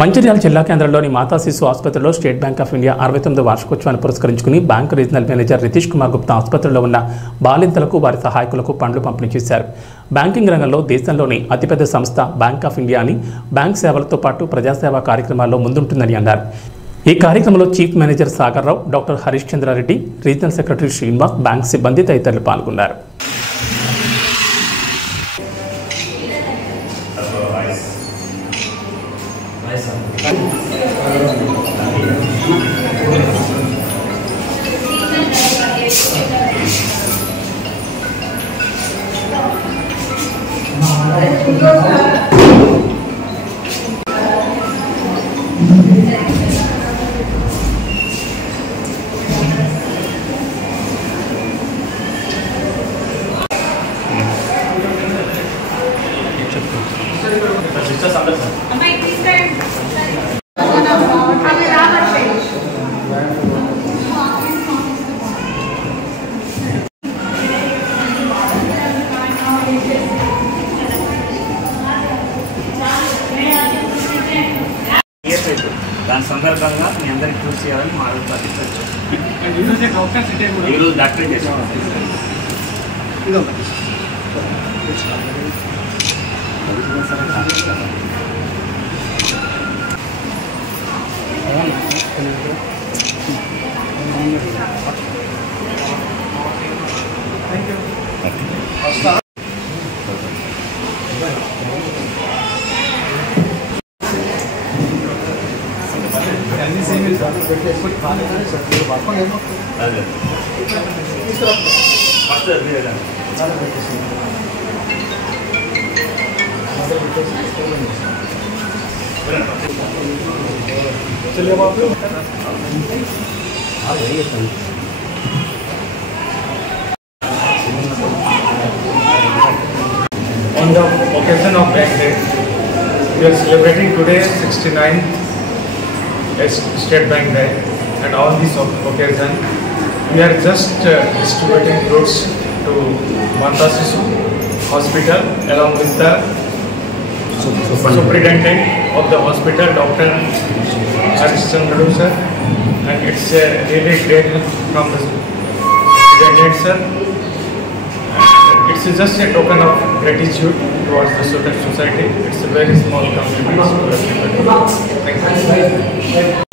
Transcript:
మంచిర్యాల జిల్లా కేంద్రంలోని మాతా శిశు ఆసుపత్రిలో స్టేట్ బ్యాంక్ ఆఫ్ ఇండియా 69వ వార్షికోత్సవాన్ని పురస్కరించుకుని bank regional manager Ritish Kumar Gupta ఆసుపత్రిలో ఉన్న బాలింతలకు వారి సహాయకులకు పండ్లు పంపిణీ చేశారు. బ్యాంకింగ్ రంగంలో దేశంలోని అతిపెద్ద సంస్థ బ్యాంక్ ఆఫ్ ఇండియా అని, బ్యాంక్ సేవలతో పాటు ప్రజాసేవా కార్యక్రమాల్లో ముందుంటుందని అన్నారు. ఈ కార్యక్రమంలో chief manager Sagar Rao, doctor Harish Chandra Reddy, regional secretary Srinivas, bank సిబ్బంది తదితరులు పాల్గొన్నారు. దాని సందర్భంగా మీ అందరికి చూసి చేయాలని మా ఈరోజు డాక్టరేట్ చేసాం. On the occasion of Bank Day, we are celebrating today 69th State Bank Day, and on this occasion, we are just distributing goods to Mata Sishu Hospital along with the superintendent of the hospital, Dr. Harish Chandra sir, and it's a really great help from the superintendent sir. It's just a token of gratitude towards the society. It's a very small compliment to everybody. Thank you.